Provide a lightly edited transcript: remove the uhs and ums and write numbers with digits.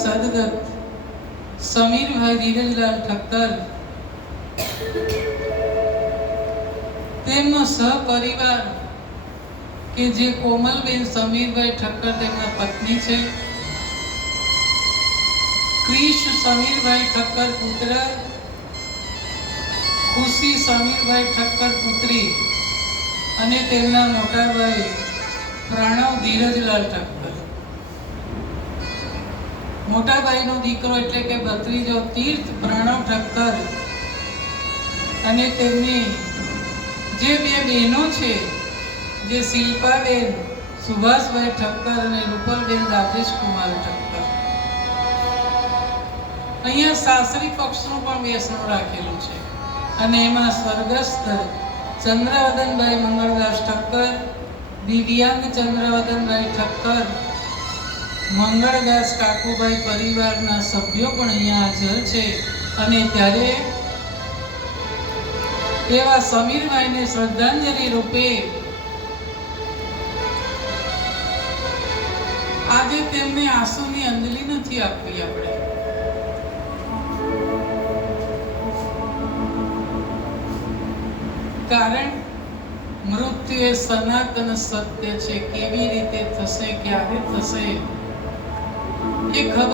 સદગત સમીરભાઈ ધીરજલાલ ઠક્કર તેમનો સહપરિવાર કે જે કોમલબેન સમીરભાઈ ઠક્કર તેમના પત્ની છે, ક્રિશ સમીરભાઈ ઠક્કર પુત્ર, ખુશી સમીરભાઈ ઠક્કર પુત્રી અને તેમના મોટાભાઈ પ્રણવ ધીરજલાલ ઠક્કર. મોટાભાઈનો દીકરો એટલે કે ભત્રીજો તીર્થ પ્રણવ ઠક્કર અને તેમની જે બે બહેનો છે, જે શિલ્પાબેન સુભાષભાઈ ઠક્કર અને રૂપલબેન રાજેશ કુમાર ઠક્કર. અહીંયા સાસરી પક્ષનું પણ બેસણું રાખેલું છે અને એમાં સ્વર્ગસ્થ ચંદ્રવદનભાઈ મંગળદાસ ઠક્કર, દિવ્યાંગ ચંદ્રવદનભાઈ ઠક્કર, મંગળદાસ કાકુભાઈ પરિવારના સભ્યો પણ અહીંયા હાજર છે. અને ત્યારે એવા સમીરભાઈને શ્રદ્ધાંજલિ રૂપે આજે તેમને આંસુની અંજલિ નથી આપવી આપણે, કારણ મૃત્યુ એ સનાતન સત્ય છે. કેવી રીતે થશે, ક્યારે થશે એ ખબર